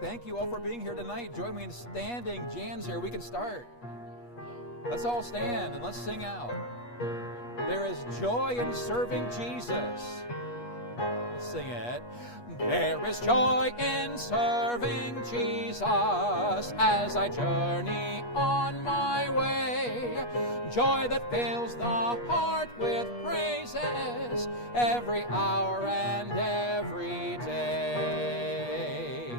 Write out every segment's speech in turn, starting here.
Thank you all for being here tonight. Join me in standing. Jan's here. We can start. Let's all stand and let's sing out. There is joy in serving Jesus. Let's sing it. There is joy in serving Jesus as I journey on my way. Joy that fills the heart with praises every hour and every day.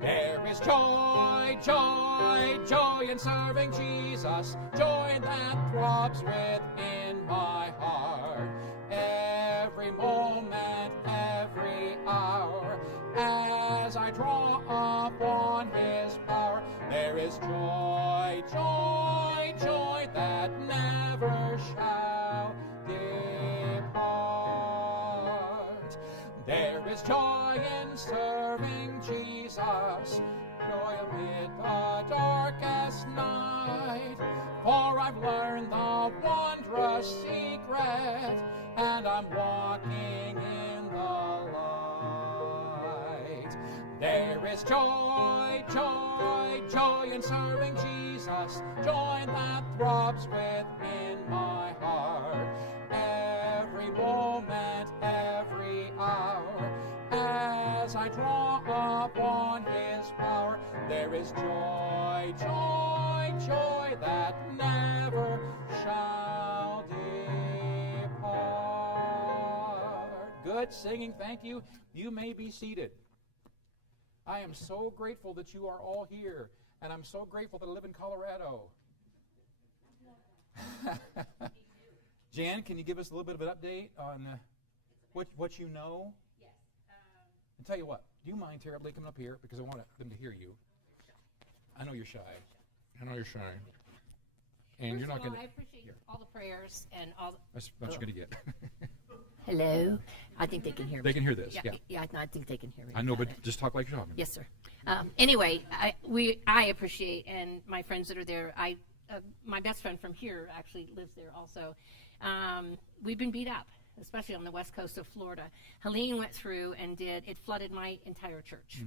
There is joy, joy, joy in serving Jesus, joy that throbs within my heart. Every moment, every hour, as I draw upon His power, there is joy, joy, joy that never shall depart. There is joy in serving Jesus, joy amid the darkest night. For I've learned the wondrous secret, and I'm walking in the light. There is joy, joy, joy in serving Jesus, joy that throbs within my heart. Every moment, every hour, as I draw upon His power, there is joy, joy, joy that never shall depart. Good singing, thank you. You may be seated. I am so grateful that you are all here, and I'm so grateful that I live in Colorado. Jan, can you give us a little bit of an update on what you know? Yes. And tell you what, do you mind terribly coming up here? Because I want them to hear you. I know you're shy. And you're not going to... I appreciate all the prayers and all... That's what you're going to get. Hello. I think they can hear me. They can hear this, yeah. Yeah, I think they can hear me. I know, but just talk like you're talking. Yes, sir. Anyway, I appreciate, and my friends that are there, my best friend from here actually lives there also. We've been beat up, especially on the west coast of Florida. Helene went through and it flooded my entire church.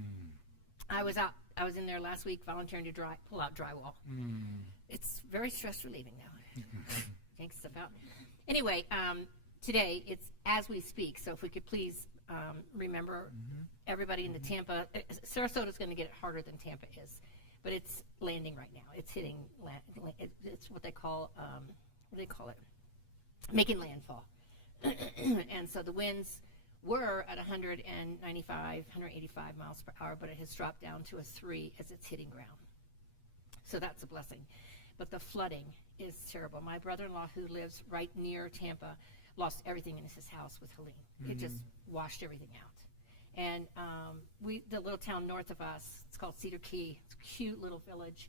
I was in there last week volunteering to pull out drywall. It's very stress relieving though. Yank stuff out. Anyway, today it's as we speak, so if we could please remember everybody in the Tampa. Sarasota's going to get it harder than Tampa is, but it's landing right now. It's hitting. It's what they call it? Making landfall. And so the winds were at 195, 185 miles per hour, but it has dropped down to a 3 as it's hitting ground. So that's a blessing. But the flooding is terrible. My brother-in-law, who lives right near Tampa, lost everything in his house with Helene. It just washed everything out. And the little town north of us, it's called Cedar Key. It's a cute little village,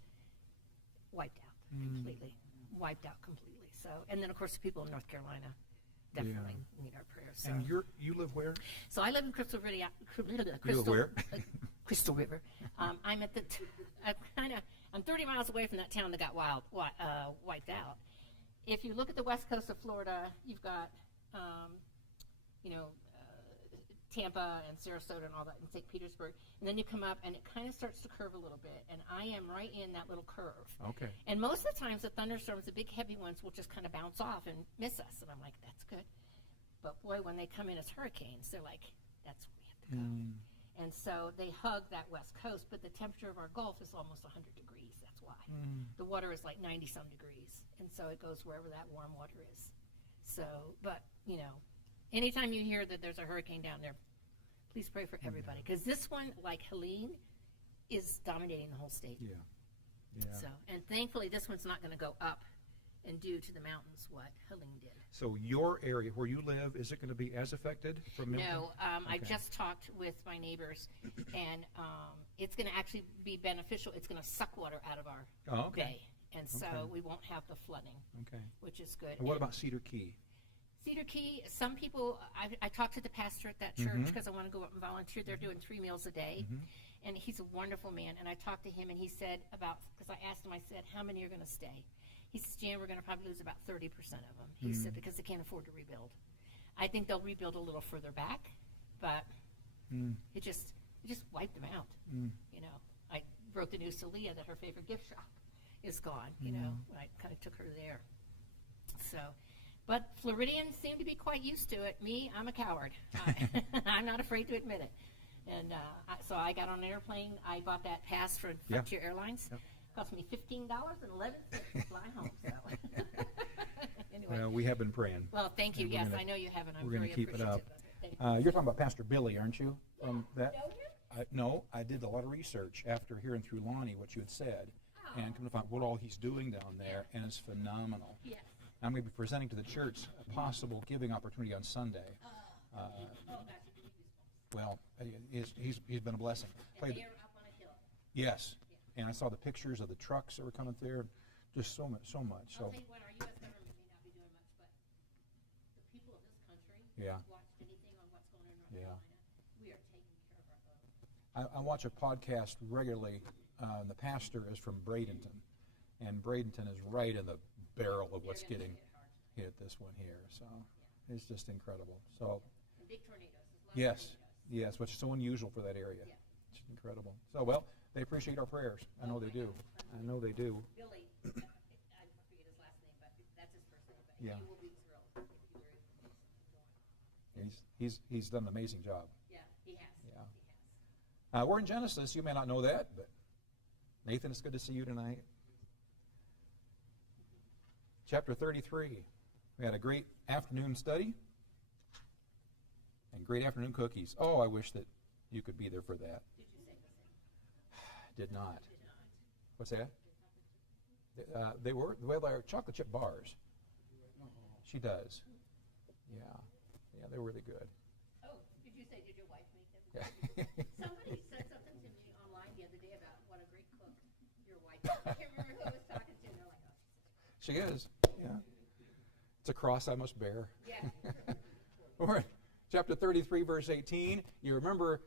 wiped out completely. So, and then of course the people in North Carolina definitely need our prayers. So. And you live where? So I live in Crystal River. You live where? Crystal River. I'm at I'm 30 miles away from that town that got wiped out. If you look at the west coast of Florida, you've got, Tampa and Sarasota and all that, and St. Petersburg, and then you come up and it kind of starts to curve a little bit, and I am right in that little curve. Okay. And most of the times the thunderstorms, the big heavy ones, will just kind of bounce off and miss us, and I'm like, that's good. But boy, when they come in as hurricanes, they're like, that's where we have to go. And so they hug that west coast, but the temperature of our Gulf is almost 100 degrees. That's why. The water is like 90-some degrees, and so it goes wherever that warm water is. So, but, anytime you hear that there's a hurricane down there, please pray for everybody, because this one, like Helene, is dominating the whole state. Yeah. So, and thankfully, this one's not going to go up and do to the mountains what Helene did. So your area where you live, is it going to be as affected from Milton? No, I Okay. just talked with my neighbors, and it's going to actually be beneficial. It's going to suck water out of our Oh, okay. bay, and so Okay. we won't have the flooding, Okay. which is good. And what And about Cedar Key? Cedar Key? Some people, I talked to the pastor at that church because I want to go up and volunteer. They're doing 3 meals a day, and he's a wonderful man. And I talked to him, and he said because I asked him, I said, how many are going to stay? He says, Jan, we're going to probably lose about 30% of them. He said, because they can't afford to rebuild. I think they'll rebuild a little further back, but it just wiped them out. You know, I broke the news to Leah that her favorite gift shop is gone. You know, when I kind of took her there. So, but Floridians seem to be quite used to it. Me, I'm a coward. I'm not afraid to admit it. And so I got on an airplane. I bought that pass for Frontier Airlines. Yep. Cost me $15.11 to fly home. So anyway. Well, we have been praying. Well, thank you. And we're Yes, gonna- I know you have, and I'm we're gonna very keep it appreciative up. of it. Thank you. You're talking about Pastor Billy, aren't you? That Know him? No, I did a lot of research after hearing through Lonnie what you had said, and come to find what all he's doing down there, and it's phenomenal. Yes. I'm going to be presenting to the church a possible giving opportunity on Sunday. Well, he's been a blessing. And Played- they are up on a hill. yes, and I saw the pictures of the trucks that were coming through. Just so much. I'll So tell you what, our U.S. government may not be doing much, but the people of this country Yeah. watch anything on what's going on in North Yeah. Carolina. We are taking care of our folks. I watch a podcast regularly. The pastor is from Bradenton, and Bradenton is right in the barrel of what's They're gonna getting get hard. hit this one here. So it's just incredible. So And big tornadoes. There's a lot of yes, tornadoes. yes, which is so unusual for that area. Yeah. It's incredible. So well, they appreciate our prayers. I know they do. I know they do. Billy, I forget his last name, but that's his first name. But Yeah. he will be thrilled. He'll be very pleased. He's done an amazing job. Yeah, he has. Yeah. He has. We're in Genesis. You may not know that, but Nathan, it's good to see you tonight. Chapter 33. We had a great afternoon study and great afternoon cookies. Oh, I wish that you could be there for that. Did you say the same? Did not. Did not. What's that? They were chocolate chip bars. She does. Yeah. Yeah, they were really good. Oh, did you say, did your wife make them? Somebody said something to me online the other day about what a great cook your wife is. I can't remember who I was talking to, and they're like, oh, She is. Yeah. It's a cross I must bear. yeah. We're in chapter 33, verse 18. You remember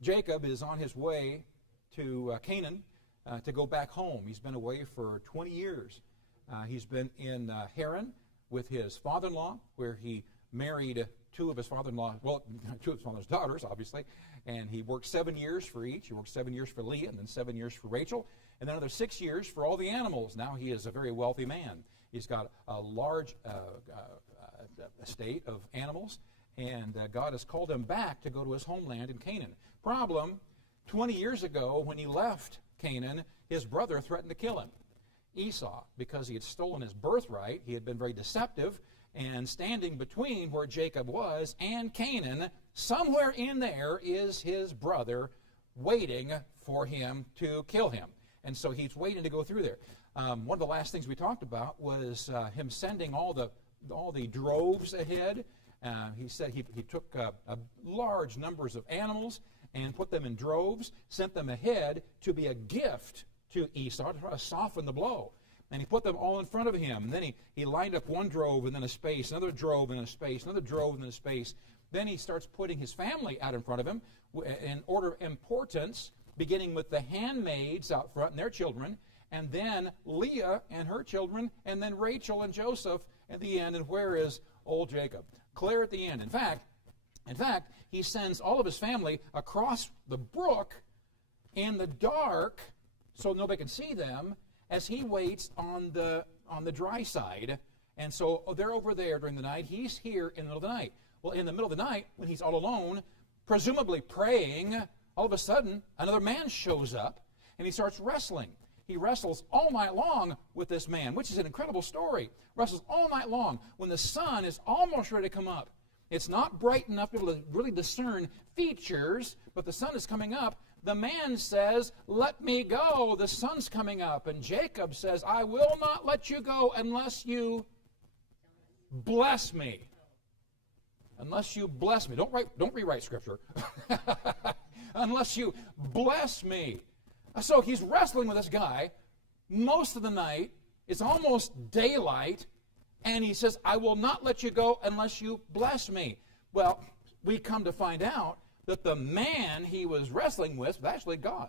Jacob is on his way to Canaan to go back home. He's been away for 20 years. He's been in Haran with his father-in-law, where he married two of his father's daughters, obviously, and he worked 7 years for each. He worked 7 years for Leah, and then 7 years for Rachel, and then another 6 years for all the animals. Now he is a very wealthy man. He's got a large estate of animals, and God has called him back to go to his homeland in Canaan. Problem, 20 years ago when he left Canaan, his brother threatened to kill him, Esau, because he had stolen his birthright. He had been very deceptive, and standing between where Jacob was and Canaan, somewhere in there is his brother waiting for him to kill him. And so he's waiting to go through there. One of the last things we talked about was him sending all the droves ahead. He said he took large numbers of animals and put them in droves, sent them ahead to be a gift to Esau to try to soften the blow. And he put them all in front of him. And then he lined up one drove and then a space, another drove and a space, another drove and then a space. Then he starts putting his family out in front of him in order of importance, beginning with the handmaids out front and their children, and then Leah and her children, and then Rachel and Joseph at the end. And where is old Jacob? Clear at the end. In fact, he sends all of his family across the brook in the dark so nobody can see them as he waits on the dry side. And so they're over there during the night. He's here in the middle of the night. Well, in the middle of the night, when he's all alone, presumably praying, all of a sudden, another man shows up, and he starts wrestling. He wrestles all night long with this man, which is an incredible story. Wrestles all night long when the sun is almost ready to come up. It's not bright enough to be able to really discern features, but the sun is coming up. the man says, let me go. The sun's coming up. And Jacob says, I will not let you go unless you bless me. Unless you bless me. Don't rewrite Scripture. Unless you bless me. So he's wrestling with this guy most of the night. It's almost daylight. And he says, I will not let you go unless you bless me. Well, we come to find out that the man he was wrestling with was actually God.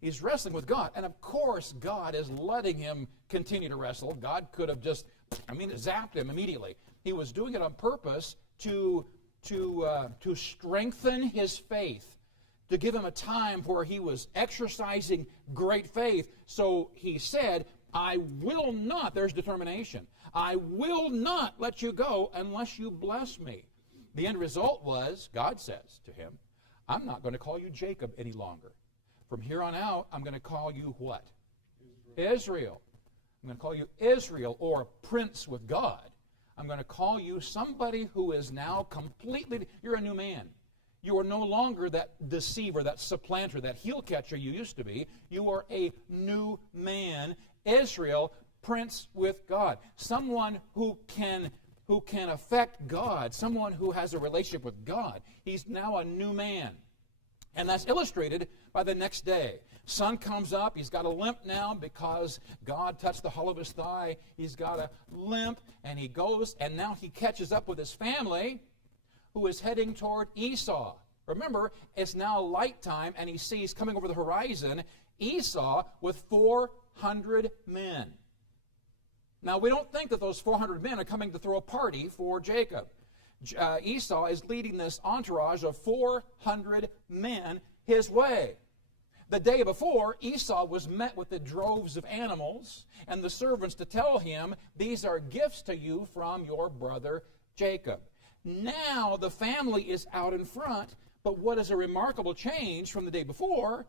He's wrestling with God. And of course, God is letting him continue to wrestle. God could have just, zapped him immediately. He was doing it on purpose to strengthen his faith, to give him a time where he was exercising great faith. So he said, I will not, there's determination, I will not let you go unless you bless me. The end result was, God says to him, I'm not going to call you Jacob any longer. From here on out, I'm going to call you what? Israel. I'm going to call you Israel, or prince with God. I'm going to call you somebody who is now completely, you're a new man. You are no longer that deceiver, that supplanter, that heel catcher you used to be. You are a new man. Israel, prince with God. Someone who can affect God, someone who has a relationship with God. He's now a new man. And that's illustrated by the next day. Sun comes up. He's got a limp now because God touched the hollow of his thigh. He's got a limp, and he goes, and now he catches up with his family, who is heading toward Esau. Remember, it's now light time, and he sees coming over the horizon Esau with 400 men. Now, we don't think that those 400 men are coming to throw a party for Jacob. Esau is leading this entourage of 400 men his way. The day before, Esau was met with the droves of animals and the servants to tell him, these are gifts to you from your brother Jacob. Now the family is out in front, but what is a remarkable change from the day before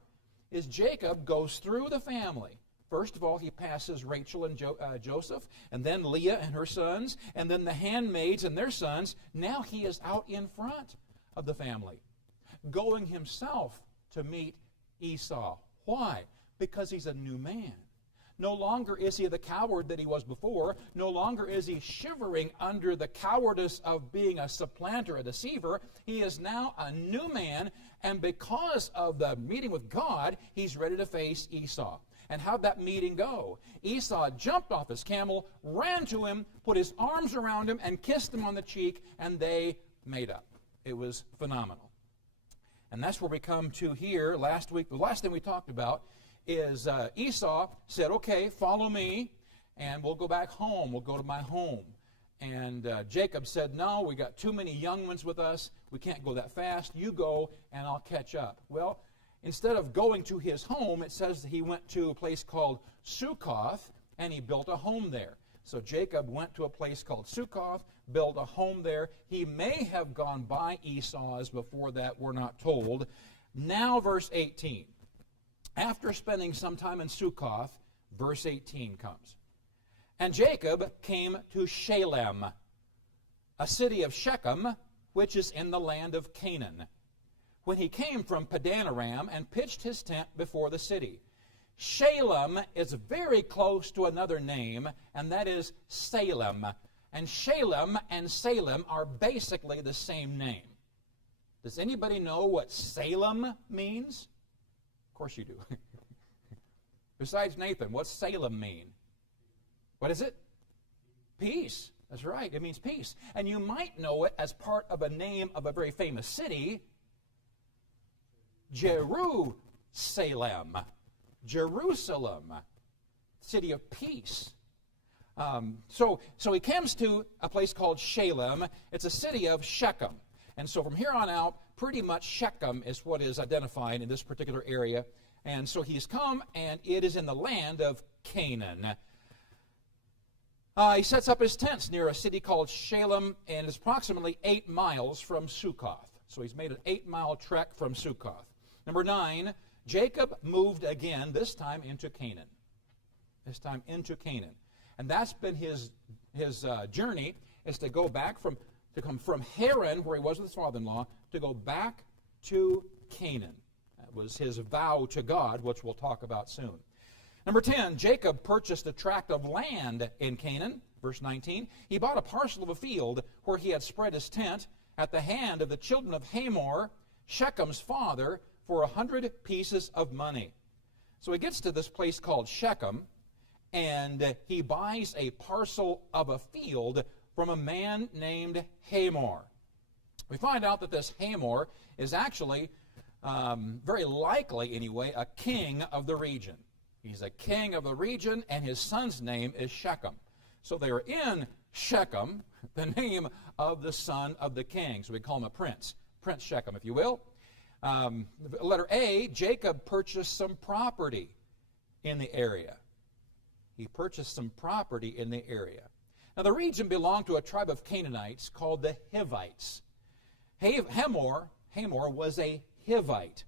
is Jacob goes through the family. First of all, he passes Rachel and Joseph, and then Leah and her sons, and then the handmaids and their sons. Now he is out in front of the family, going himself to meet Esau. Why? Because he's a new man. No longer is he the coward that he was before. No longer is he shivering under the cowardice of being a supplanter, a deceiver. He is now a new man, and because of the meeting with God, he's ready to face Esau. And how'd that meeting go? Esau jumped off his camel, ran to him, put his arms around him, and kissed him on the cheek, and they made up. It was phenomenal. And that's where we come to here last week. The last thing we talked about is Esau said, okay, follow me, and we'll go back home. We'll go to my home. And Jacob said, no, we got too many young ones with us. We can't go that fast. You go, and I'll catch up. Well, instead of going to his home, it says that he went to a place called Succoth, and he built a home there. So Jacob went to a place called Succoth, built a home there. He may have gone by Esau's before that, we're not told. Now verse 18. After spending some time in Succoth, verse 18 comes. And Jacob came to Shalem, a city of Shechem, which is in the land of Canaan, when he came from Padanaram and pitched his tent before the city. Shalem is very close to another name, and that is Salem. And Shalem and Salem are basically the same name. Does anybody know what Salem means? Of course you do. Besides Nathan, what's Salem mean? What is it? Peace. That's right. It means peace. And you might know it as part of a name of a very famous city, Jerusalem. Jerusalem, city of peace. So he comes to a place called Shalem. It's a city of Shechem. And so from here on out, pretty much Shechem is what is identified in this particular area. And so he's come, and it is in the land of Canaan. He sets up his tents near a city called Shalem, and it's approximately 8 miles from Succoth. So he's made an 8-mile trek from Succoth. Number 9, Jacob moved again, this time into Canaan. This time into Canaan. And that's been his journey, is to go back come from Haran, where he was with his father-in-law, to go back to Canaan. That was his vow to God, which we'll talk about soon. Number 10, Jacob purchased a tract of land in Canaan. Verse 19, he bought a parcel of a field where he had spread his tent at the hand of the children of Hamor, Shechem's father, for 100 pieces of money. So he gets to this place called Shechem, and he buys a parcel of a field from a man named Hamor. We find out that this Hamor is actually, very likely anyway, a king of the region. He's a king of the region, and his son's name is Shechem. So they are in Shechem, the name of the son of the king. So we call him a prince, Prince Shechem, if you will. Letter A, Jacob purchased some property in the area. He purchased some property in the area. Now the region belonged to a tribe of Canaanites called the Hivites. Hamor was a Hivite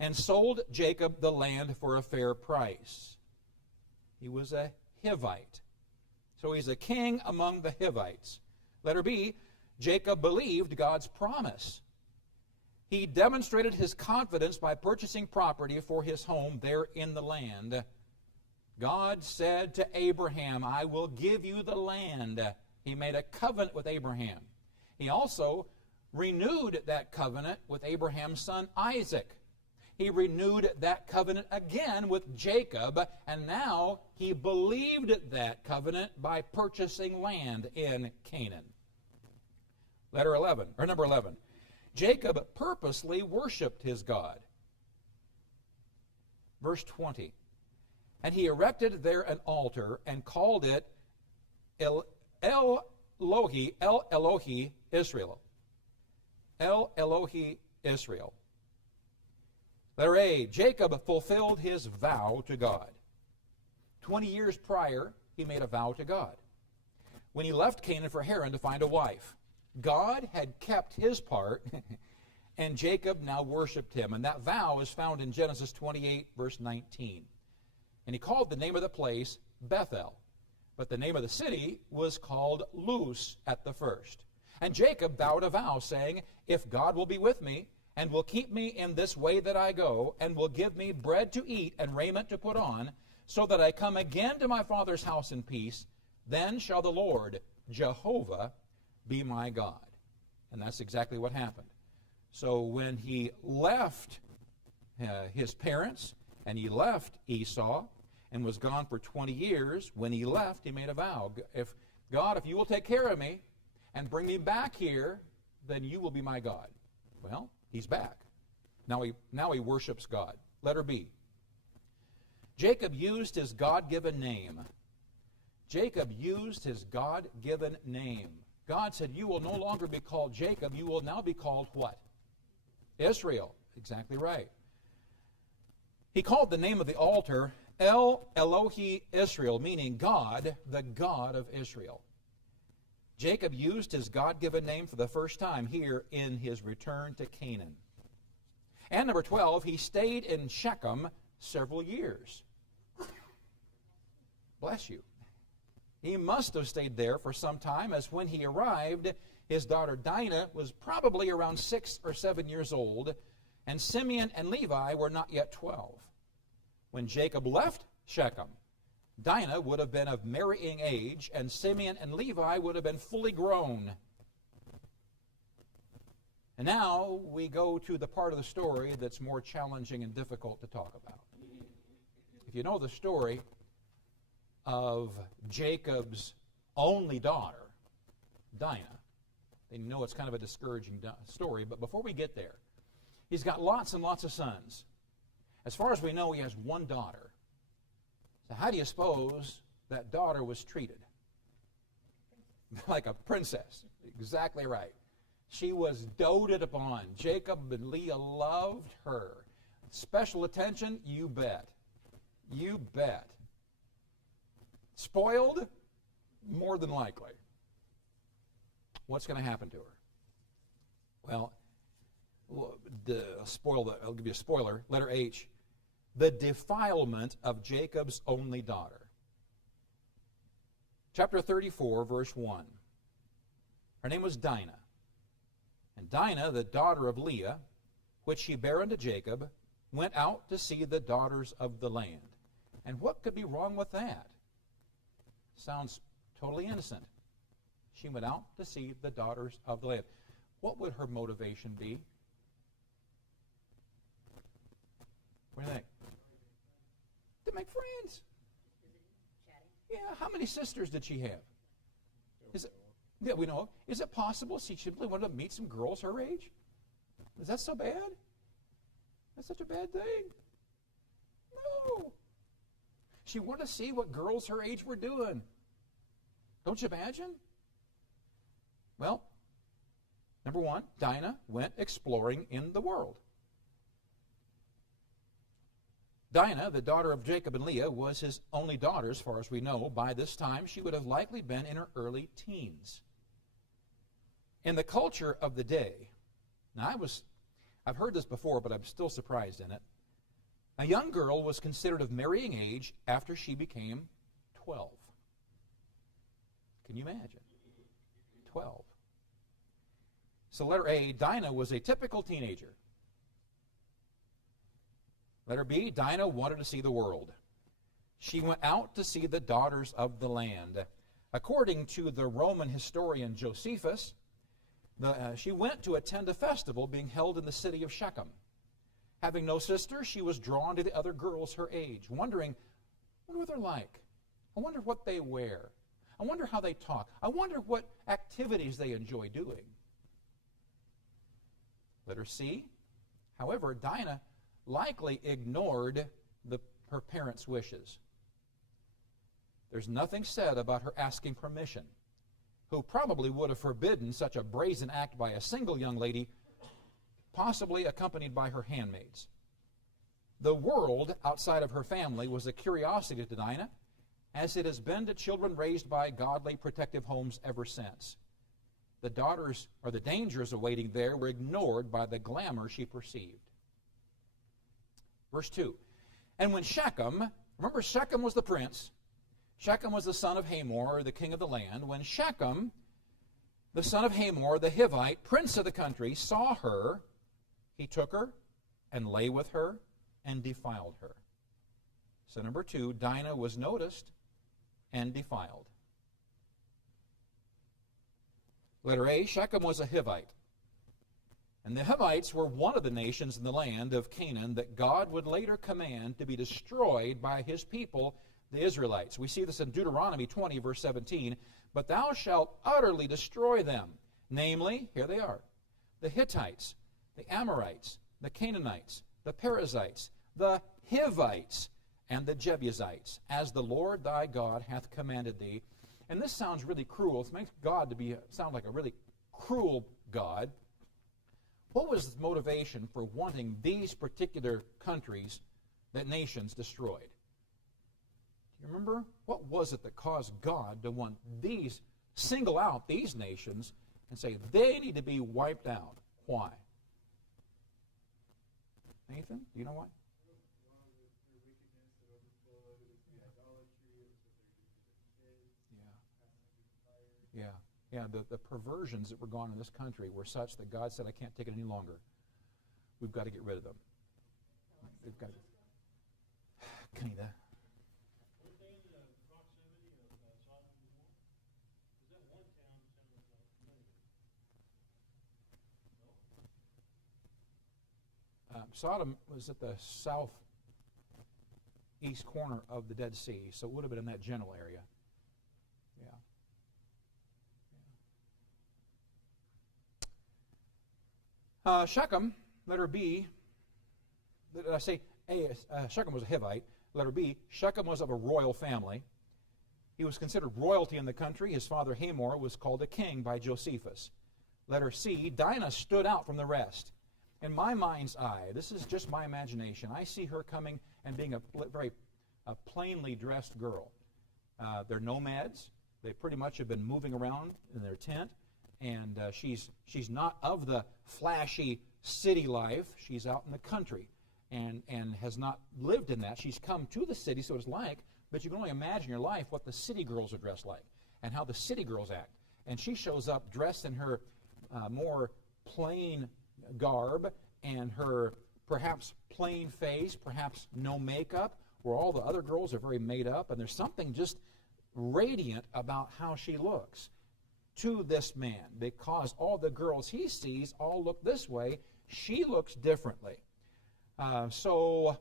and sold Jacob the land for a fair price. He was a Hivite. So he's a king among the Hivites. Letter B, Jacob believed God's promise. He demonstrated his confidence by purchasing property for his home there in the land. God said to Abraham, I will give you the land. He made a covenant with Abraham. He also renewed that covenant with Abraham's son Isaac. He renewed that covenant again with Jacob, and now he believed that covenant by purchasing land in Canaan. Number 11. Jacob purposely worshiped his God. Verse 20. And he erected there an altar and called it El Elohi Israel. El Elohi Israel. Letter A, Jacob fulfilled his vow to God. 20 years prior, he made a vow to God when he left Canaan for Haran to find a wife. God had kept his part, and Jacob now worshiped him. And that vow is found in Genesis 28, verse 19. And he called the name of the place Bethel, but the name of the city was called Luz at the first. And Jacob vowed a vow, saying, if God will be with me, and will keep me in this way that I go, and will give me bread to eat and raiment to put on, so that I come again to my father's house in peace, then shall the Lord, Jehovah, be my God. And that's exactly what happened. So when he left his parents, and he left Esau, and was gone for 20 years, when he left, he made a vow. If you will take care of me, and bring me back here, then you will be my God. Well, he's back. Now he worships God. Letter B. Jacob used his God-given name. Jacob used his God-given name. God said, you will no longer be called Jacob. You will now be called what? Israel. Exactly right. He called the name of the altar El Elohi Israel, meaning God, the God of Israel. Jacob used his God-given name for the first time here in his return to Canaan. And number 12, he stayed in Shechem several years. Bless you. He must have stayed there for some time, as when he arrived, his daughter Dinah was probably around 6 or 7 years old, and Simeon and Levi were not yet 12. When Jacob left Shechem, Dinah would have been of marrying age, and Simeon and Levi would have been fully grown. And now we go to the part of the story that's more challenging and difficult to talk about. If you know the story of Jacob's only daughter, Dinah, then you know it's kind of a discouraging story. But before we get there, he's got lots and lots of sons. As far as we know, he has one daughter. So how do you suppose that daughter was treated? Like a princess. Exactly right. She was doted upon. Jacob and Leah loved her. Special attention? You bet. You bet. Spoiled? More than likely. What's going to happen to her? Well, I'll give you a spoiler. Letter H. The defilement of Jacob's only daughter. Chapter 34, verse 1. Her name was Dinah. And Dinah, the daughter of Leah, which she bare unto Jacob, went out to see the daughters of the land. And what could be wrong with that? Sounds totally innocent. She went out to see the daughters of the land. What would her motivation be? What do you think? To make friends. Yeah, how many sisters did she have? Yeah, we know. Is it possible she simply wanted to meet some girls her age? Is that so bad? That's such a bad thing. No. She wanted to see what girls her age were doing. Don't you imagine? Well, number one, Dinah went exploring in the world. Dinah, the daughter of Jacob and Leah, was his only daughter, as far as we know. By this time, she would have likely been in her early teens. In the culture of the day, now I've heard this before, but I'm still surprised in it. A young girl was considered of marrying age after she became 12. Can you imagine? 12. So letter A, Dinah was a typical teenager. Letter B, Dinah wanted to see the world. She went out to see the daughters of the land. According to the Roman historian Josephus, she went to attend a festival being held in the city of Shechem. Having no sister, she was drawn to the other girls her age, wondering, I wonder what they're like. I wonder what they wear. I wonder how they talk. I wonder what activities they enjoy doing. Letter C, however, Dinah likely ignored her parents' wishes. There's nothing said about her asking permission, who probably would have forbidden such a brazen act by a single young lady, possibly accompanied by her handmaids. The world outside of her family was a curiosity to Dinah, as it has been to children raised by godly protective homes ever since. The dangers awaiting there were ignored by the glamour she perceived. Verse 2, and when Shechem, remember Shechem was the prince, Shechem was the son of Hamor, the king of the land. When Shechem, the son of Hamor, the Hivite, prince of the country, saw her, he took her and lay with her and defiled her. So number 2, Dinah was noticed and defiled. Letter A, Shechem was a Hivite. And the Hivites were one of the nations in the land of Canaan that God would later command to be destroyed by his people, the Israelites. We see this in Deuteronomy 20, verse 17. But thou shalt utterly destroy them. Namely, here they are, the Hittites, the Amorites, the Canaanites, the Perizzites, the Hivites, and the Jebusites, as the Lord thy God hath commanded thee. And this sounds really cruel. It makes God sound like a really cruel God. What was the motivation for wanting these particular countries, that nations, destroyed? Do you remember? What was it that caused God to want single out these nations and say they need to be wiped out? Why? Nathan, do you know why? Yeah, the perversions that were gone in this country were such that God said, I can't take it any longer. We've got to get rid of them. We've got to. Kaneda. Sodom was at the southeast corner of the Dead Sea, so it would have been in that general area. Shechem, letter B, did I say A? Shechem was a Hivite. Letter B, Shechem was of a royal family. He was considered royalty in the country. His father Hamor was called a king by Josephus. Letter C, Dinah stood out from the rest. In my mind's eye, this is just my imagination, I see her coming and being a very plainly dressed girl. They're nomads. They pretty much have been moving around in their tent. And she's not of the flashy city life. She's out in the country and has not lived in that. She's come to the city, so it's like, but you can only imagine your life what the city girls are dressed like and how the city girls act. And she shows up dressed in her more plain garb and her perhaps plain face, perhaps no makeup, where all the other girls are very made up, and there's something just radiant about how she looks to this man, because all the girls he sees all look this way. She looks differently. So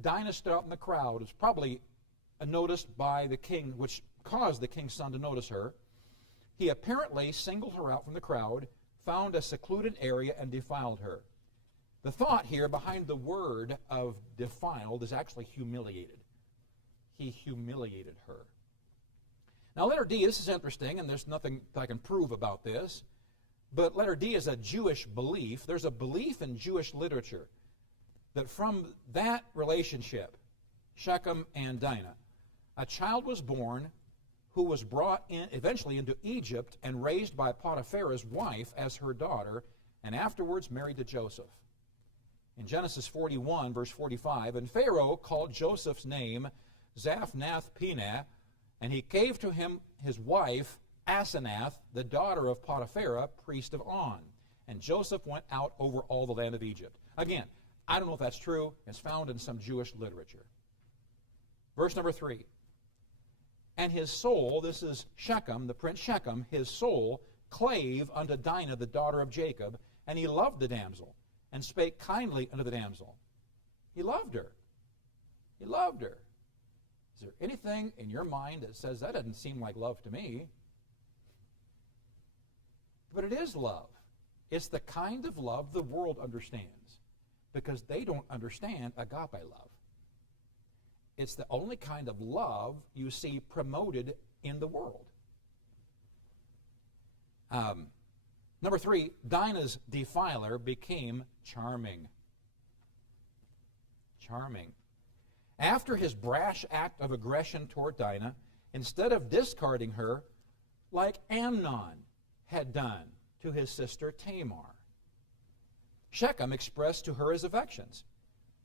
Dinah stood out in the crowd. It was probably noticed by the king, which caused the king's son to notice her. He apparently singled her out from the crowd, found a secluded area, and defiled her. The thought here behind the word of defiled is actually humiliated. He humiliated her. Now, letter D, this is interesting, and there's nothing I can prove about this, but letter D is a Jewish belief. There's a belief in Jewish literature that from that relationship, Shechem and Dinah, a child was born who was brought in eventually into Egypt and raised by Potiphar's wife as her daughter, and afterwards married to Joseph. In Genesis 41, verse 45, and Pharaoh called Joseph's name Zaphnath-Paneah, and he gave to him his wife Asenath, the daughter of Potiphar, priest of On. And Joseph went out over all the land of Egypt. Again, I don't know if that's true. It's found in some Jewish literature. Verse number 3. And his soul, this is Shechem, the prince Shechem, his soul clave unto Dinah, the daughter of Jacob, and he loved the damsel, and spake kindly unto the damsel. He loved her. He loved her. Is there anything in your mind that says that doesn't seem like love to me? But it is love. It's the kind of love the world understands, because they don't understand agape love. It's the only kind of love you see promoted in the world. Number 3, Dinah's defiler became charming. Charming. After his brash act of aggression toward Dinah, instead of discarding her like Amnon had done to his sister Tamar, Shechem expressed to her his affections.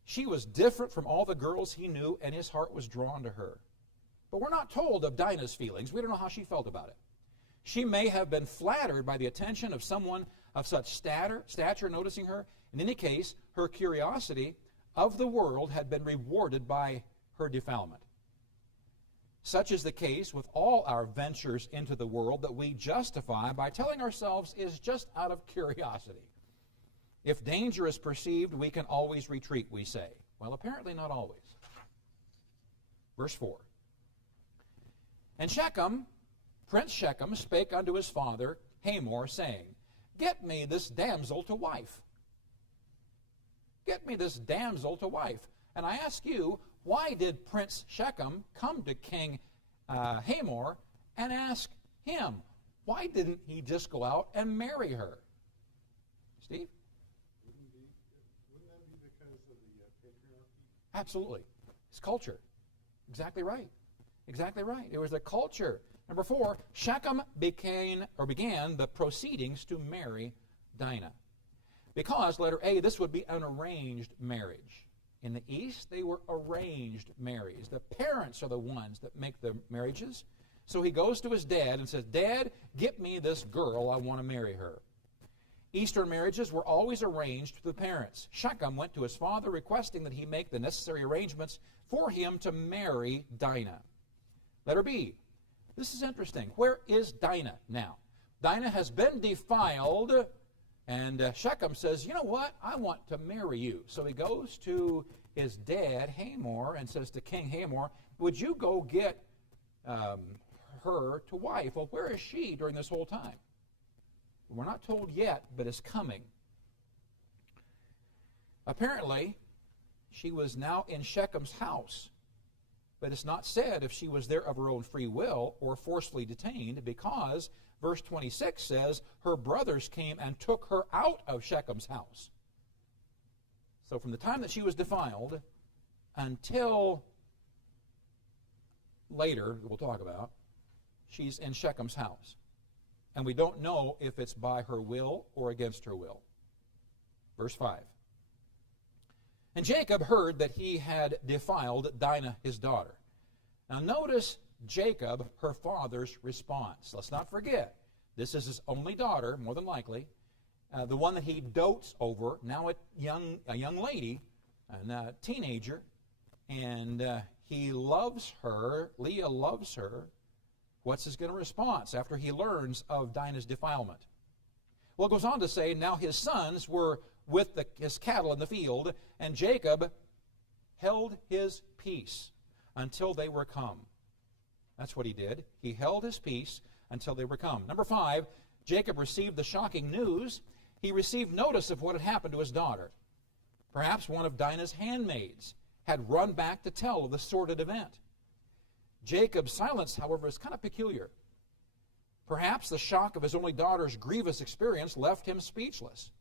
She was different from all the girls he knew, and his heart was drawn to her. But we're not told of Dinah's feelings. We don't know how she felt about it. She may have been flattered by the attention of someone of such stature noticing her. In any case, her curiosity of the world had been rewarded by her defilement. Such is the case with all our ventures into the world that we justify by telling ourselves is just out of curiosity. If danger is perceived, we can always retreat, we say. Well, apparently not always. Verse 4. And Shechem, Prince Shechem, spake unto his father Hamor, saying, Get me this damsel to wife. Get me this damsel to wife. And I ask you, why did Prince Shechem come to King Hamor and ask him? Why didn't he just go out and marry her? Steve? Wouldn't that be because of the patriarchy? Absolutely. It's culture. Exactly right. Exactly right. It was the culture. Number 4, Shechem began the proceedings to marry Dinah. Because, letter A, this would be an arranged marriage. In the East, they were arranged marriages. The parents are the ones that make the marriages. So he goes to his dad and says, Dad, get me this girl. I want to marry her. Eastern marriages were always arranged to the parents. Shechem went to his father requesting that he make the necessary arrangements for him to marry Dinah. Letter B. This is interesting. Where is Dinah now? Dinah has been defiled, and Shechem says, you know what? I want to marry you. So he goes to his dad, Hamor, and says to King Hamor, would you go get her to wife? Well, where is she during this whole time? We're not told yet, but it's coming. Apparently, she was now in Shechem's house. But it's not said if she was there of her own free will or forcefully detained, because verse 26 says her brothers came and took her out of Shechem's house. So from the time that she was defiled until later, we'll talk about, she's in Shechem's house. And we don't know if it's by her will or against her will. Verse 5. And Jacob heard that he had defiled Dinah his daughter. Now notice Jacob, her father's response. Let's not forget, this is his only daughter, more than likely, the one that he dotes over, now a young lady, a teenager, and he loves her, Leah loves her. What's his going to response after he learns of Dinah's defilement? Well, it goes on to say, now his sons were with his cattle in the field, and Jacob held his peace until they were come. That's what he did. He held his peace until they were come. Number 5, Jacob received the shocking news. He received notice of what had happened to his daughter. Perhaps one of Dinah's handmaids had run back to tell of the sordid event. Jacob's silence, however, is kind of peculiar. Perhaps the shock of his only daughter's grievous experience left him speechless.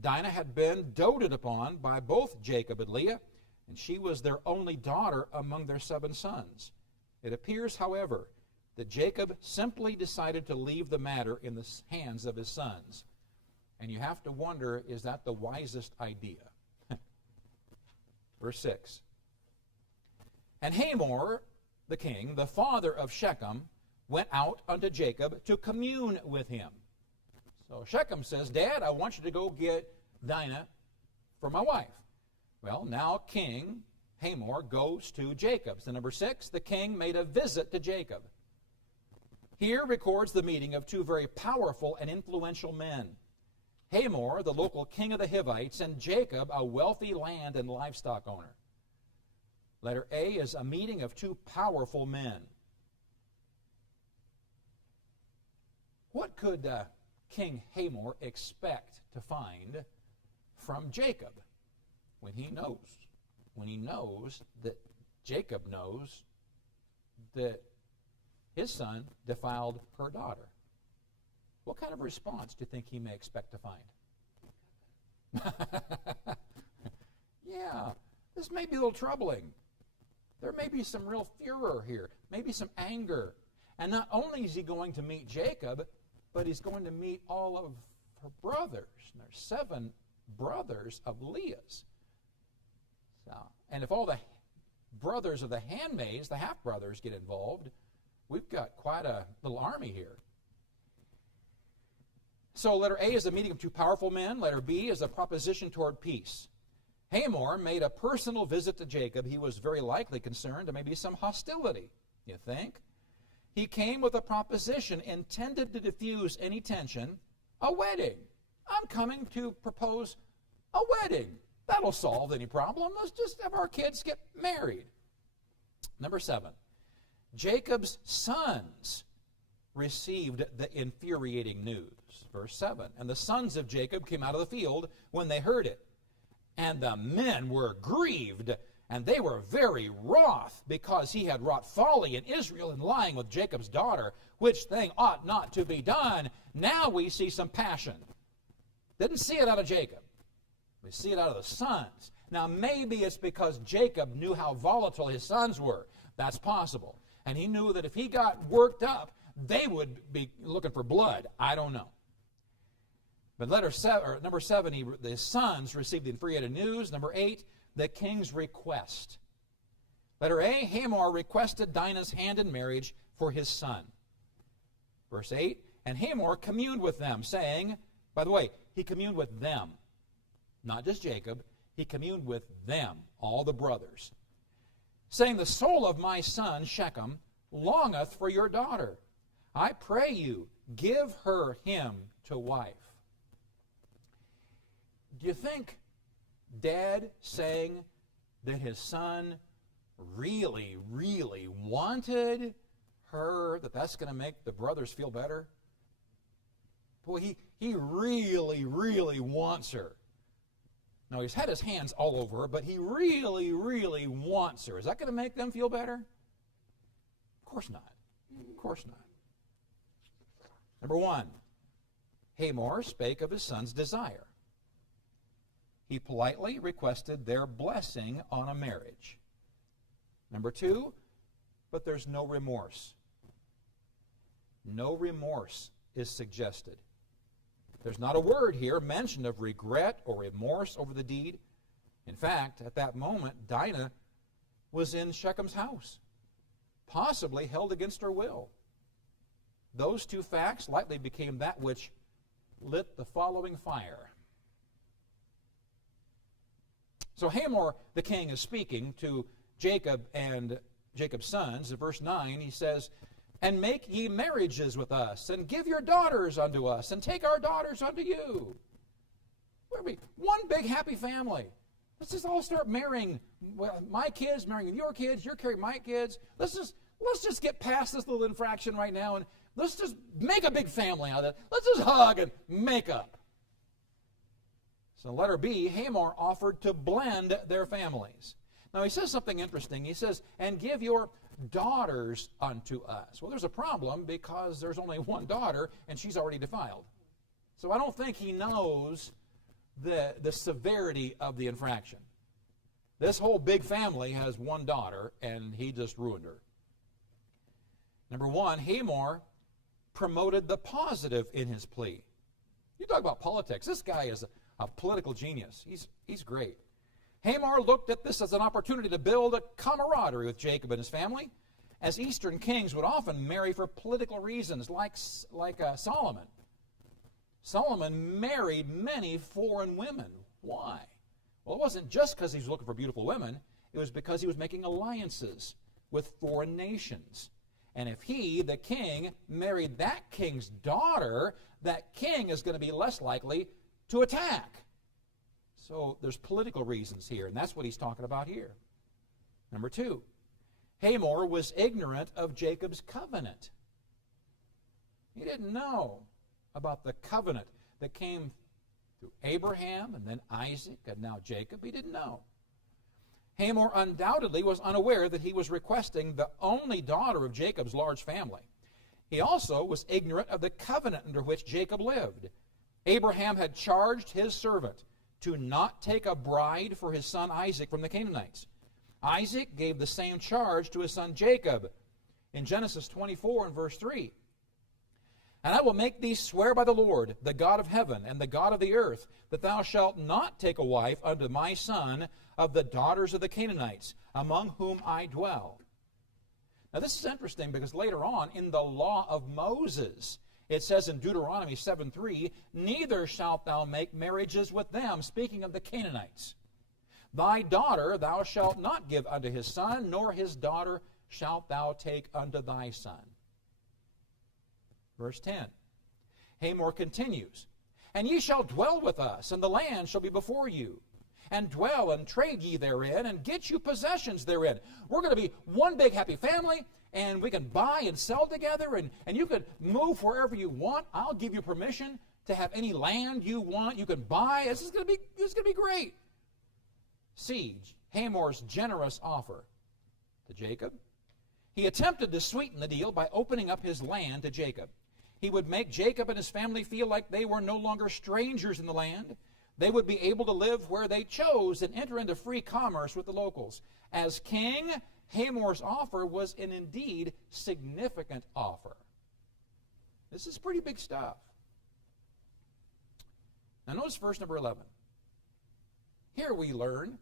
Dinah had been doted upon by both Jacob and Leah, and she was their only daughter among their 7 sons. It appears, however, that Jacob simply decided to leave the matter in the hands of his sons. And you have to wonder, is that the wisest idea? Verse 6. And Hamor, the king, the father of Shechem, went out unto Jacob to commune with him. So Shechem says, Dad, I want you to go get Dinah for my wife. Well, now King Hamor goes to Jacob. So number 6, the king made a visit to Jacob. Here records the meeting of 2 very powerful and influential men. Hamor, the local king of the Hivites, and Jacob, a wealthy land and livestock owner. Letter A is a meeting of 2 powerful men. What could King Hamor expect to find from Jacob when he knows that Jacob knows that his son defiled her daughter? What kind of response do you think he may expect to find? Yeah, this may be a little troubling. There may be some real furor here, maybe some anger. And not only is he going to meet Jacob, but he's going to meet all of her brothers. And there's 7 brothers of Leah's. So, and if all the brothers of the handmaids, the half-brothers, get involved, we've got quite a little army here. So letter A is a meeting of 2 powerful men. Letter B is a proposition toward peace. Hamor made a personal visit to Jacob. He was very likely concerned there may be some hostility, you think? He came with a proposition intended to diffuse any tension. A wedding. I'm coming to propose a wedding. That'll solve any problem. Let's just have our kids get married. Number 7. Jacob's sons received the infuriating news. Verse 7. And the sons of Jacob came out of the field when they heard it. And the men were grieved, and they were very wroth, because he had wrought folly in Israel in lying with Jacob's daughter, which thing ought not to be done. Now we see some passion. Didn't see it out of Jacob. We see it out of the sons. Now maybe it's because Jacob knew how volatile his sons were. That's possible. And he knew that if he got worked up, they would be looking for blood. I don't know. But number 7, the sons received the infuriated news. Number 8, the king's request. Letter A, Hamor requested Dinah's hand in marriage for his son. Verse 8, and Hamor communed with them, saying, by the way, he communed with them, not just Jacob. He communed with them, all the brothers, saying, the soul of my son Shechem longeth for your daughter. I pray you, give her him to wife. Do you think Dad saying that his son really, really wanted her, that's going to make the brothers feel better? Boy, he really, really wants her. Now, he's had his hands all over her, but he really, really wants her. Is that going to make them feel better? Of course not. Of course not. Number 1, Hamor spake of his son's desire. He politely requested their blessing on a marriage. Number 2, but there's no remorse. No remorse is suggested. There's not a word here mentioned of regret or remorse over the deed. In fact, at that moment, Dinah was in Shechem's house, possibly held against her will. Those 2 facts likely became that which lit the following fire. So Hamor, the king, is speaking to Jacob and Jacob's sons. In verse 9, he says, "And make ye marriages with us, and give your daughters unto us, and take our daughters unto you." We're be one big happy family. Let's just all start marrying, well, my kids, marrying your kids, you're carrying my kids. Let's just get past this little infraction right now, and let's just make a big family out of it. Let's just hug and make up. So letter B, Hamor offered to blend their families. Now he says something interesting. He says, "And give your daughters unto us." Well, there's a problem because there's only one daughter, and she's already defiled. So I don't think he knows the severity of the infraction. This whole big family has one daughter, and he just ruined her. Number one, Hamor promoted the positive in his plea. You talk about politics. This guy is a political genius. He's great. Hamor looked at this as an opportunity to build a camaraderie with Jacob and his family, as Eastern kings would often marry for political reasons, like Solomon. Solomon married many foreign women. Why? Well, it wasn't just because he was looking for beautiful women. It was because he was making alliances with foreign nations. And if he, the king, married that king's daughter, that king is going to be less likely to attack. So there's political reasons here, and that's what he's talking about here. Number two, Hamor was ignorant of Jacob's covenant. He didn't know about the covenant that came through Abraham and then Isaac and now Jacob. He didn't know. Hamor undoubtedly was unaware that he was requesting the only daughter of Jacob's large family. He also was ignorant of the covenant under which Jacob lived. Abraham had charged his servant to not take a bride for his son Isaac from the Canaanites. Isaac gave the same charge to his son Jacob in Genesis 24 and verse 3. "And I will make thee swear by the Lord, the God of heaven and the God of the earth, that thou shalt not take a wife unto my son of the daughters of the Canaanites, among whom I dwell." Now this is interesting because later on in the law of Moses, it says in Deuteronomy 7:3, "Neither shalt thou make marriages with them," speaking of the Canaanites. "Thy daughter thou shalt not give unto his son, nor his daughter shalt thou take unto thy son." Verse 10, Hamor continues, "And ye shall dwell with us, and the land shall be before you. And dwell and trade ye therein, and get you possessions therein." We're going to be one big happy family, and we can buy and sell together, and you can move wherever you want. I'll give you permission to have any land you want. You can buy. This is going to be great. Siege, Hamor's generous offer to Jacob. He attempted to sweeten the deal by opening up his land to Jacob. He would make Jacob and his family feel like they were no longer strangers in the land. They would be able to live where they chose and enter into free commerce with the locals. As king, Hamor's offer was an indeed significant offer. This is pretty big stuff. Now notice verse number 11. Here we learn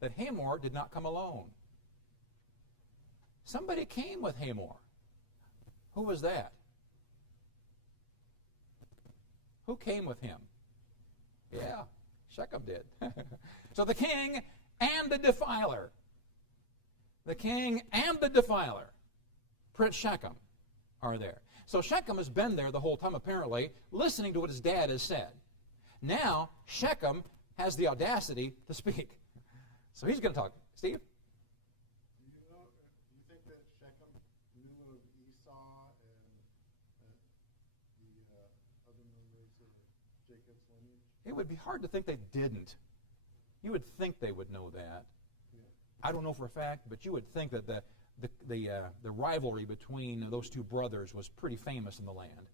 that Hamor did not come alone. Somebody came with Hamor. Who was that? Who came with him? Yeah, Shechem did. So the king and the defiler, Prince Shechem, are there. So Shechem has been there the whole time, apparently, listening to what his dad has said. Now, Shechem has the audacity to speak. So he's going to talk. Steve? Do you think that Shechem knew of Esau and the other members of Jacob's lineage? It would be hard to think they didn't. You would think they would know that. Yeah. I don't know for a fact, but you would think that the rivalry between those two brothers was pretty famous in the land.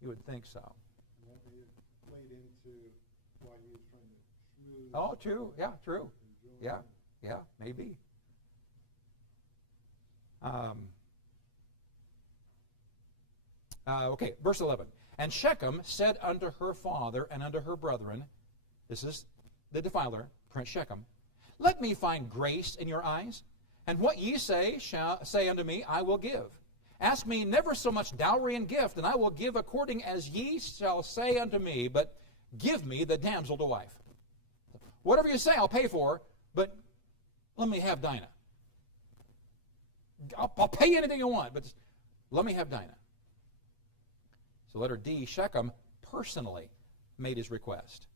You would think so. And that may have played into why he was trying to schmooze. Oh, true. Yeah, true. and join Yeah, maybe. Okay, verse 11. "And Shechem said unto her father and unto her brethren," this is the defiler, Prince Shechem, "Let me find grace in your eyes, and what ye say unto me I will give. Ask me never so much dowry and gift, and I will give according as ye shall say unto me, but give me the damsel to wife. Whatever you say, I'll pay for, but let me have Dinah. I'll pay you anything you want, but let me have Dinah. So letter D, Shechem personally made his request.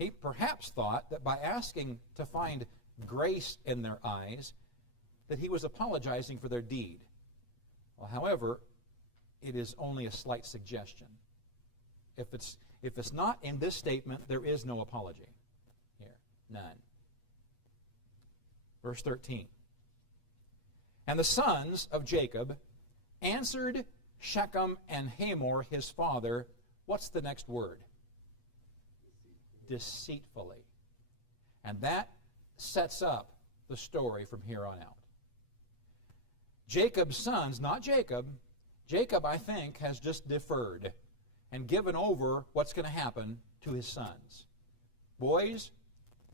He perhaps thought that by asking to find grace in their eyes, that he was apologizing for their deed. Well, however, it is only a slight suggestion. If it's not in this statement, there is no apology here. None. Verse 13. And the sons of Jacob answered Shechem and Hamor his father. What's the next word? Deceitfully. And that sets up the story from here on out. Jacob's sons, not Jacob, I think, has just deferred and given over what's going to happen to his sons. Boys,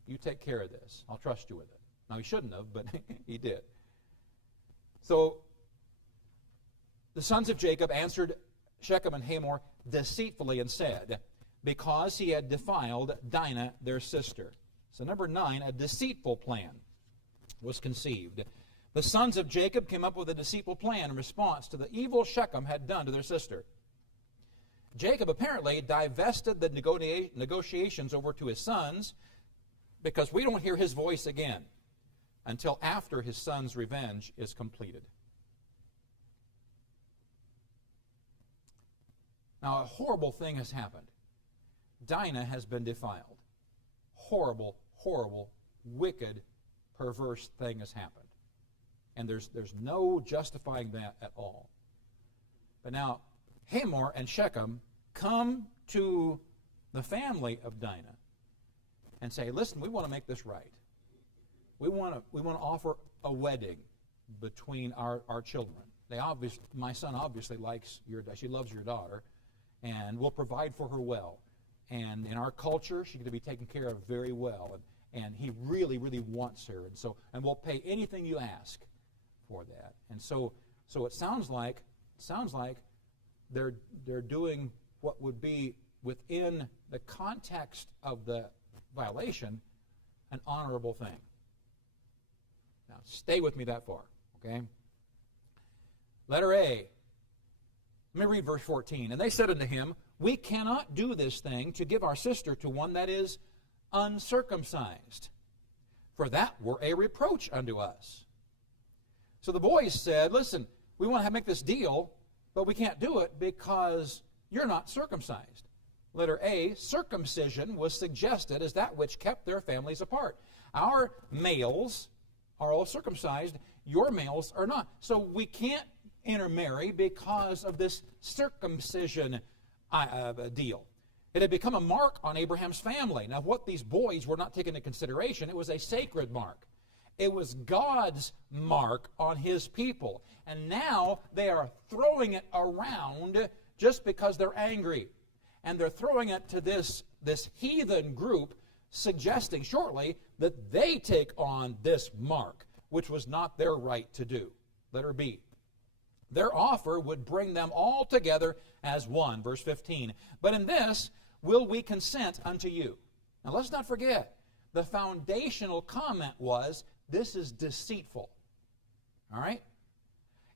you take care of this. I'll trust you with it. Now, he shouldn't have, but he did. So, the sons of Jacob answered Shechem and Hamor deceitfully and said, because he had defiled Dinah, their sister. So, number 9, a deceitful plan was conceived. The sons of Jacob came up with a deceitful plan in response to the evil Shechem had done to their sister. Jacob apparently divested the negotiations over to his sons because we don't hear his voice again until after his son's revenge is completed. Now, a horrible thing has happened. Dinah has been defiled. Horrible, horrible, wicked, perverse thing has happened. And there's no justifying that at all. But now, Hamor and Shechem come to the family of Dinah and say, listen, we want to make this right. We want to offer a wedding between our children. My son obviously she loves your daughter, and we'll provide for her well. And in our culture, she's going to be taken care of very well. And he really, really wants her. And we'll pay anything you ask for that. And so it sounds like they're doing what would be within the context of the violation an honorable thing. Now, stay with me that far, okay? Letter A. Let me read verse 14. And they said unto him, we cannot do this thing to give our sister to one that is uncircumcised, for that were a reproach unto us. So the boys said, listen, we want to make this deal, but we can't do it because you're not circumcised. Letter A, circumcision was suggested as that which kept their families apart. Our males are all circumcised, your males are not. So we can't intermarry because of this circumcision deal. It had become a mark on Abraham's family. Now, what these boys were not taking into consideration, it was a sacred mark. It was God's mark on his people. And now they are throwing it around just because they're angry. And they're throwing it to this heathen group, suggesting shortly that they take on this mark, which was not their right to do. Letter B. Their offer would bring them all together as one. Verse 15. But in this will we consent unto you. Now let's not forget, the foundational comment was, this is deceitful. All right?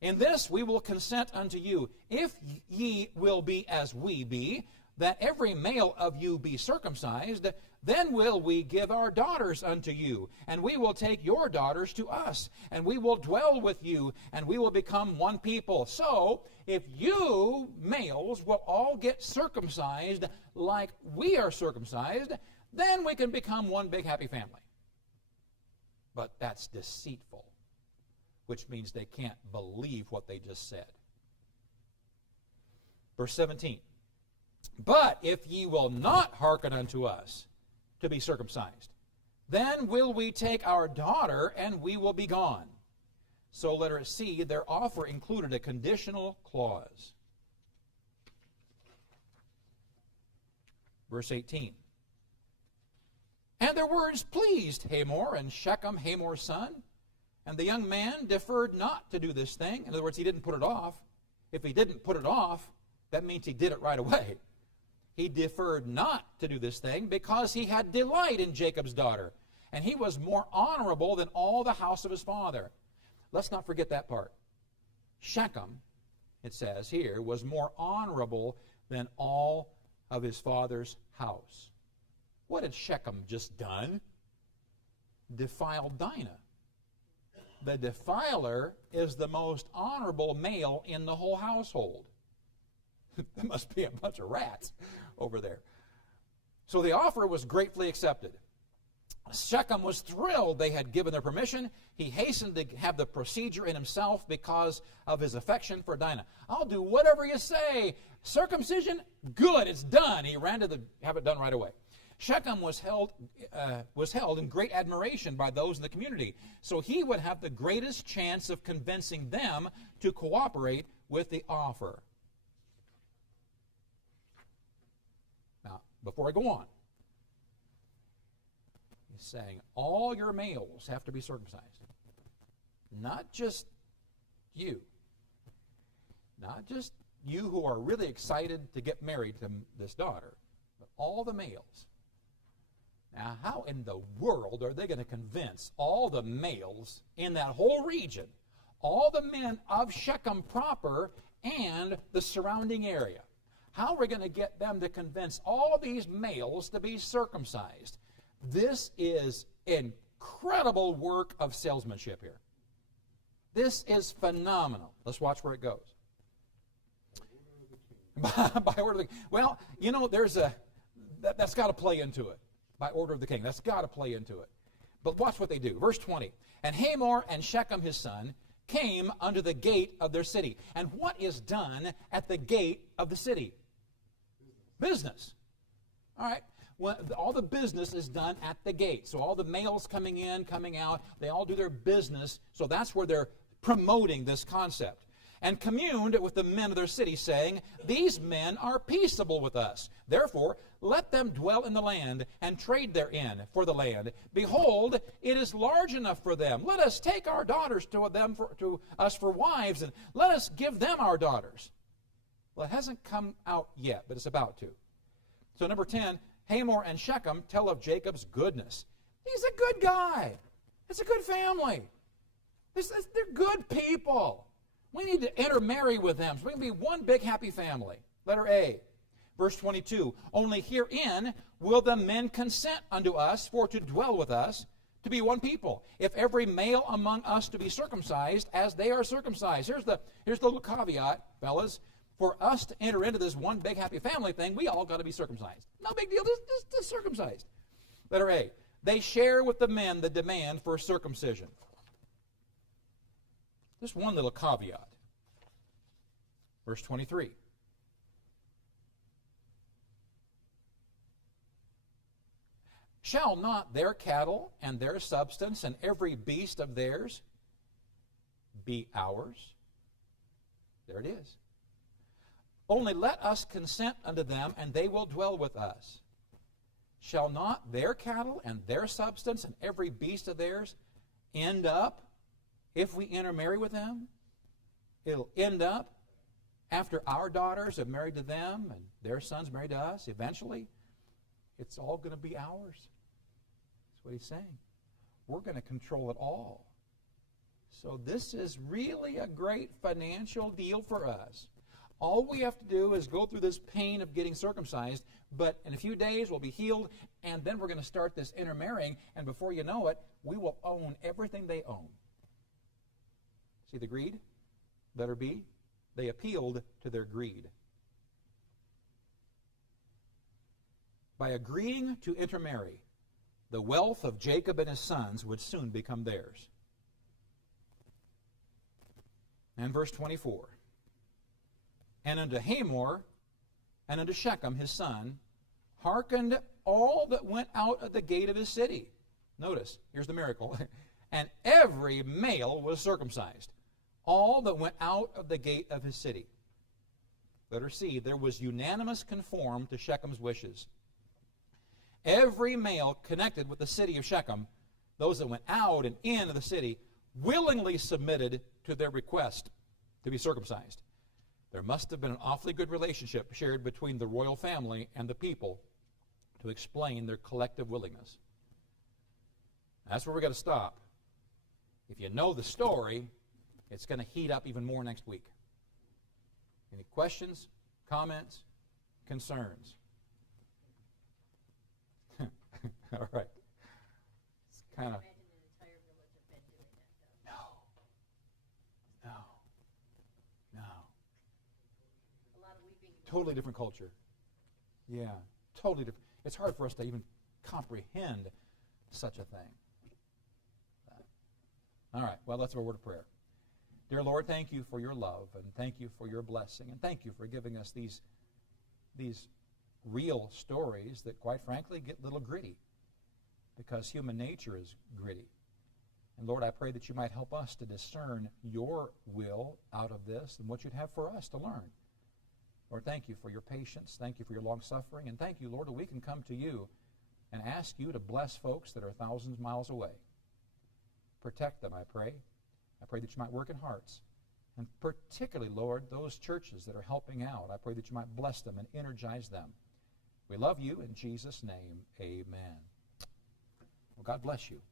In this we will consent unto you, if ye will be as we be, that every male of you be circumcised, then will we give our daughters unto you, and we will take your daughters to us, and we will dwell with you, and we will become one people. So, if you males will all get circumcised like we are circumcised, then we can become one big happy family. But that's deceitful, which means they can't believe what they just said. Verse 17. But if ye will not hearken unto us to be circumcised, then will we take our daughter, and we will be gone. So letter C, their offer included a conditional clause. Verse 18. And their words pleased Hamor and Shechem, Hamor's son, And the young man deferred not to do this thing. In other words, he didn't put it off. If he didn't put it off, that means he did it right away. He deferred not to do this thing because he had delight in Jacob's daughter, and he was more honorable than all the house of his father. Let's not forget that part. Shechem, it says here, was more honorable than all of his father's house. What had Shechem just done? Defiled Dinah. The defiler is the most honorable male in the whole household. There must be a bunch of rats over there. So the offer was gratefully accepted. Shechem was thrilled they had given their permission. He hastened to have the procedure in himself because of his affection for Dinah. I'll do whatever you say. Circumcision? Good, it's done. He ran to have it done right away. Shechem was held in great admiration by those in the community, so he would have the greatest chance of convincing them to cooperate with the offer. Now, before I go on, he's saying all your males have to be circumcised. Not just you. Not just you who are really excited to get married to this daughter, but all the males. Now, how in the world are they going to convince all the males in that whole region, all the men of Shechem proper and the surrounding area? How are we going to get them to convince all these males to be circumcised? This is incredible work of salesmanship here. This is phenomenal. Let's watch where it goes. By order of the king. Well, you know, that's got to play into it. By order of the king. That's got to play into it. But watch what they do. Verse 20. And Hamor and Shechem his son came unto the gate of their city. And what is done at the gate of the city? Business. All right. Well, all the business is done at the gate. So all the males coming in, coming out, they all do their business. So that's where they're promoting this concept. And communed with the men of their city, saying, These men are peaceable with us. Therefore, let them dwell in the land, and trade therein for the land. Behold, it is large enough for them. Let us take our daughters to us for wives, and let us give them our daughters. Well, it hasn't come out yet, but it's about to. So number 10, Hamor and Shechem tell of Jacob's goodness. He's a good guy. It's a good family. They're good people. We need to intermarry with them so we can be one big happy family. Letter A. Verse 22. Only herein will the men consent unto us for to dwell with us, to be one people. If every male among us to be circumcised as they are circumcised. Here's the little caveat, fellas. For us to enter into this one big happy family thing, we all got to be circumcised. No big deal, just circumcised. Letter A. They share with the men the demand for circumcision. Just one little caveat. Verse 23. Shall not their cattle and their substance and every beast of theirs be ours? There it is. Only let us consent unto them, and they will dwell with us. Shall not their cattle and their substance and every beast of theirs end up, if we intermarry with them, it'll end up after our daughters are married to them and their sons married to us, eventually, it's all going to be ours. That's what he's saying. We're going to control it all. So this is really a great financial deal for us. All we have to do is go through this pain of getting circumcised, but in a few days we'll be healed, and then we're going to start this intermarrying, and before you know it, we will own everything they own. See the greed? Letter B. They appealed to their greed. By agreeing to intermarry, the wealth of Jacob and his sons would soon become theirs. And verse 24. And unto Hamor and unto Shechem his son hearkened all that went out of the gate of his city. Notice, here's the miracle. And every male was circumcised. All that went out of the gate of his city. Letter C, there was unanimous conform to Shechem's wishes. Every male connected with the city of Shechem, those that went out and in of the city, willingly submitted to their request to be circumcised. There must have been an awfully good relationship shared between the royal family and the people to explain their collective willingness. That's where we've got to stop. If you know the story, it's going to heat up even more next week. Any questions, comments, concerns? All right. It's kind of... No. Totally different culture. Yeah, totally different. It's hard for us to even comprehend such a thing. All right, well, let's have a word of prayer. Dear Lord, thank you for your love, and thank you for your blessing, and thank you for giving us these real stories that, quite frankly, get a little gritty, because human nature is gritty. And Lord, I pray that you might help us to discern your will out of this and what you'd have for us to learn. Lord, thank you for your patience. Thank you for your long suffering. And thank you, Lord, that we can come to you and ask you to bless folks that are thousands of miles away. Protect them, I pray. I pray that you might work in hearts. And particularly, Lord, those churches that are helping out, I pray that you might bless them and energize them. We love you. In Jesus' name, amen. Well, God bless you.